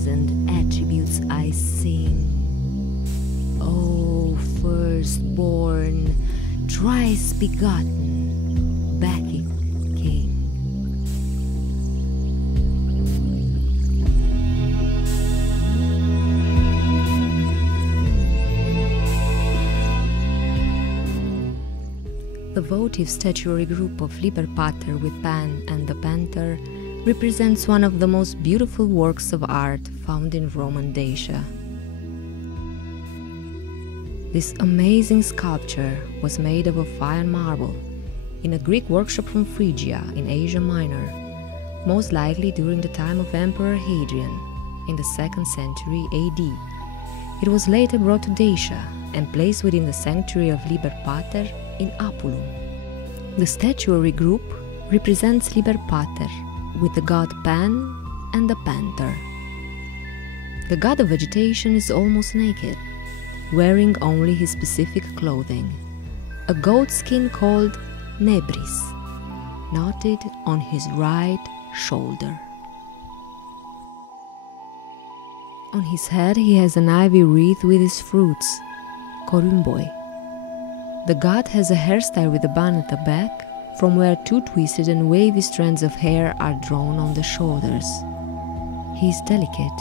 names and attributes I sing. O firstborn, thrice begotten, Bacchic king. The votive statuary group of Liber Pater with Pan and the Panther represents one of the most beautiful works of art found in Roman Dacia. This amazing sculpture was made of a fine marble in a Greek workshop from Phrygia in Asia Minor, most likely during the time of Emperor Hadrian in the 2nd century AD. It was later brought to Dacia and placed within the sanctuary of Liber Pater in Apulum. The statuary group represents Liber Pater with the god Pan and the Panther. The god of vegetation is almost naked, wearing only his specific clothing, a goat skin called nebris, knotted on his right shoulder. On his head he has an ivy wreath with his fruits, corymboi. The god has a hairstyle with a bun at the back, from where two twisted and wavy strands of hair are drawn on the shoulders. He is delicate,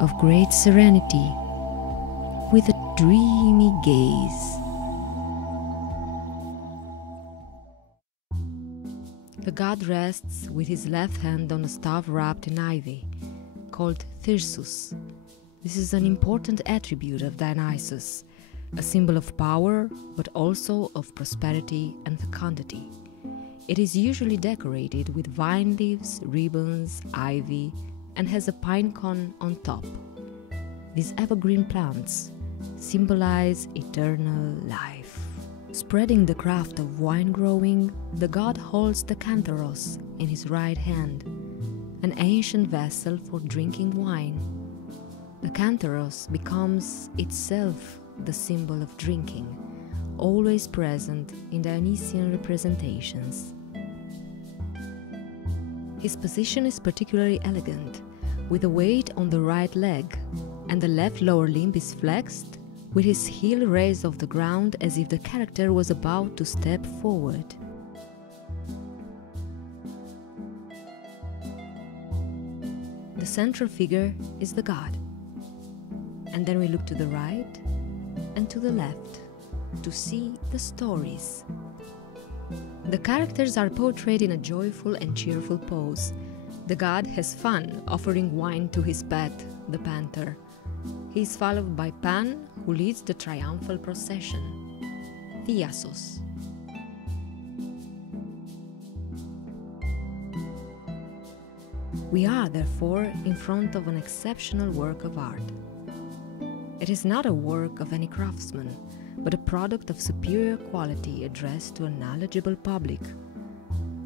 of great serenity, with a dreamy gaze. The god rests with his left hand on a staff wrapped in ivy, called thyrsus. This is an important attribute of Dionysus, a symbol of power, but also of prosperity and fecundity. It is usually decorated with vine leaves, ribbons, ivy, and has a pine cone on top. These evergreen plants symbolize eternal life. Spreading the craft of wine growing, the god holds the cantharos in his right hand, an ancient vessel for drinking wine. The cantharos becomes itself the symbol of drinking, always present in Dionysian representations. His position is particularly elegant, with a weight on the right leg, and the left lower limb is flexed, with his heel raised off the ground as if the character was about to step forward. The central figure is the god, and then we look to the right and to the left to see the stories. The characters are portrayed in a joyful and cheerful pose. The god has fun offering wine to his pet, the panther. He is followed by Pan, who leads the triumphal procession, Dionysus. We are, therefore, in front of an exceptional work of art. It is not a work of any craftsman, but a product of superior quality addressed to a knowledgeable public.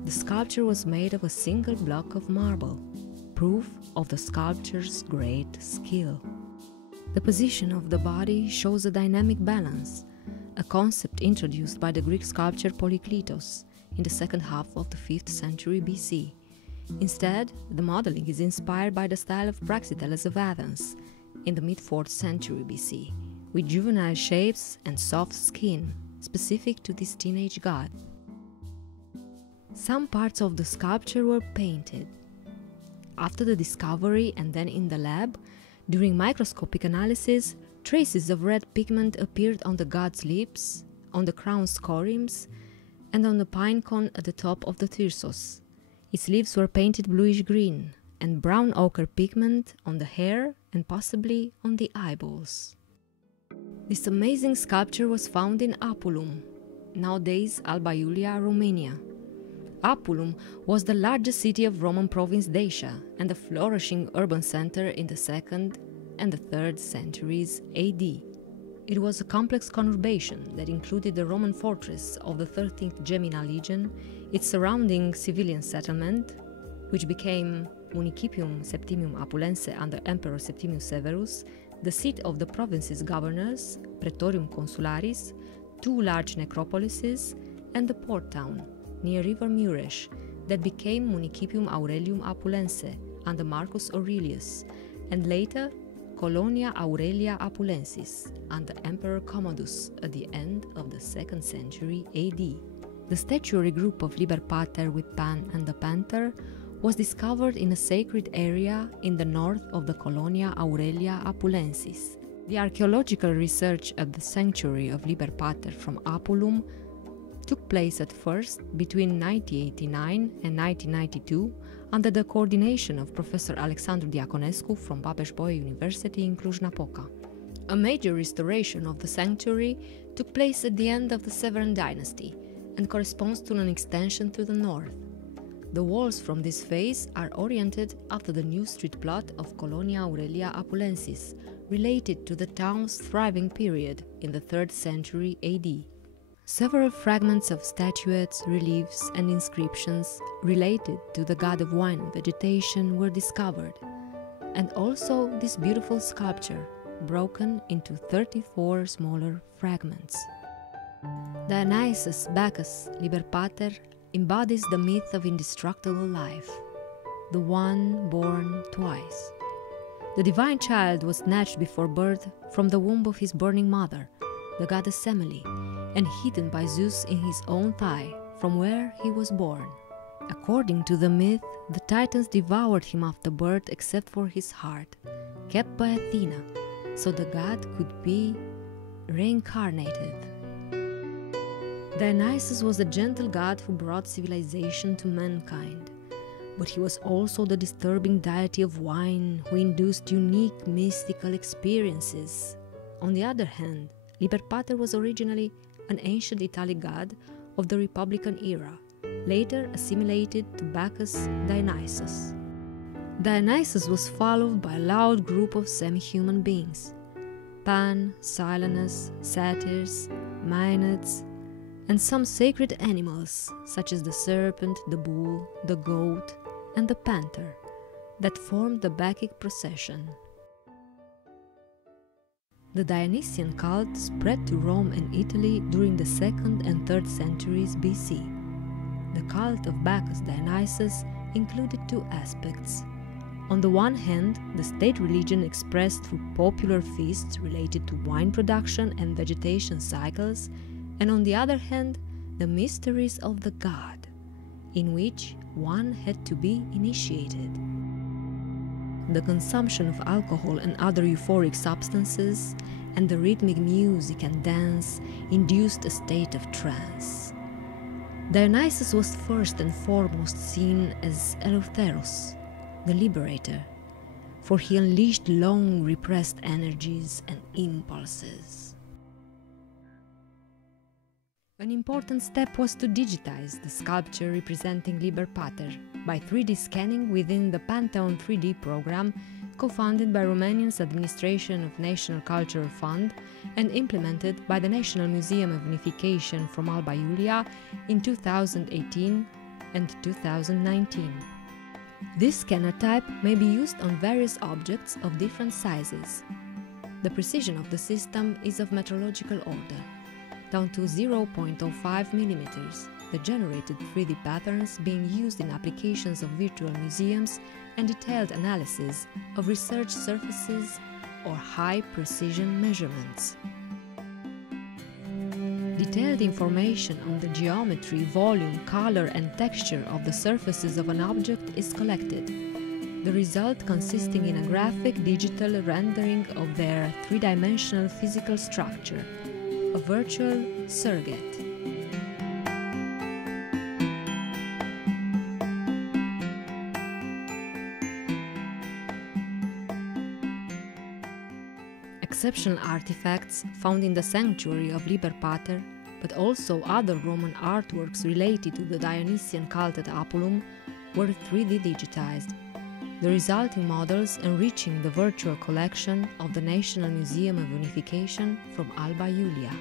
The sculpture was made of a single block of marble, proof of the sculptor's great skill. The position of the body shows a dynamic balance, a concept introduced by the Greek sculptor Polykleitos in the second half of the 5th century BC. Instead, the modeling is inspired by the style of Praxiteles of Athens in the mid-4th century BC, with juvenile shapes and soft skin, specific to this teenage god. Some parts of the sculpture were painted. After the discovery and then in the lab, during microscopic analysis, traces of red pigment appeared on the god's lips, on the crown's corymbs, and on the pine cone at the top of the thyrsus. Its leaves were painted bluish-green, and brown ochre pigment on the hair and possibly on the eyeballs. This amazing sculpture was found in Apulum, nowadays Alba Iulia, Romania. Apulum was the largest city of Roman province Dacia and a flourishing urban center in the 2nd and the 3rd centuries AD. It was a complex conurbation that included the Roman fortress of the 13th Gemina Legion, its surrounding civilian settlement, which became Municipium Septimium Apulense under Emperor Septimius Severus, the seat of the province's governors, Praetorium Consularis, 2 large necropolises, and the port town, near River Mureș, that became Municipium Aurelium Apulense under Marcus Aurelius, and later Colonia Aurelia Apulensis under Emperor Commodus at the end of the 2nd century AD. The statuary group of Liber Pater with Pan and the Panther was discovered in a sacred area in the north of the Colonia Aurelia Apulensis. The archaeological research at the sanctuary of Liber Pater from Apulum took place at first between 1989 and 1992 under the coordination of Professor Alexandru Diaconescu from Babeș-Bolyai University in Cluj-Napoca. A major restoration of the sanctuary took place at the end of the Severan dynasty and corresponds to an extension to the north. The walls from this phase are oriented after the new street plot of Colonia Aurelia Apulensis, related to the town's thriving period in the 3rd century AD. Several fragments of statuettes, reliefs, and inscriptions related to the god of wine and vegetation were discovered, and also this beautiful sculpture, broken into 34 smaller fragments. Dionysus, Bacchus, Liber Pater, embodies the myth of indestructible life, the one born twice. The divine child was snatched before birth from the womb of his burning mother, the goddess Semele, and hidden by Zeus in his own thigh, from where he was born. According to the myth, the Titans devoured him after birth except for his heart, kept by Athena, so the god could be reincarnated. Dionysus was the gentle god who brought civilization to mankind, but he was also the disturbing deity of wine who induced unique mystical experiences. On the other hand, Liber Pater was originally an ancient Italic god of the Republican era, later assimilated to Bacchus Dionysus. Dionysus was followed by a loud group of semi-human beings: Pan, Silenus, Satyrs, Maenads, and some sacred animals such as the serpent, the bull, the goat, and the panther that formed the Bacchic procession. The Dionysian cult spread to Rome and Italy during the 2nd and 3rd centuries BC. The cult of Bacchus Dionysus included two aspects. On the one hand, the state religion expressed through popular feasts related to wine production and vegetation cycles, and on the other hand, the mysteries of the god, in which one had to be initiated. The consumption of alcohol and other euphoric substances, and the rhythmic music and dance induced a state of trance. Dionysus was first and foremost seen as Eleutheros, the liberator, for he unleashed long repressed energies and impulses. An important step was to digitize the sculpture representing Liber Pater by 3D scanning within the Pantheon 3D program co-funded by Romania's Administration of National Cultural Fund and implemented by the National Museum of Unification from Alba Iulia in 2018 and 2019. This scanner type may be used on various objects of different sizes. The precision of the system is of metrological order, down to 0.05 mm, the generated 3D patterns being used in applications of virtual museums and detailed analysis of research surfaces or high-precision measurements. Detailed information on the geometry, volume, color and texture of the surfaces of an object is collected, the result consisting in a graphic digital rendering of their three-dimensional physical structure, a virtual surrogate. Exceptional artifacts found in the sanctuary of Liber Pater, but also other Roman artworks related to the Dionysian cult at Apulum, were 3D digitized, the resulting models enriching the virtual collection of the National Museum of Unification from Alba Iulia.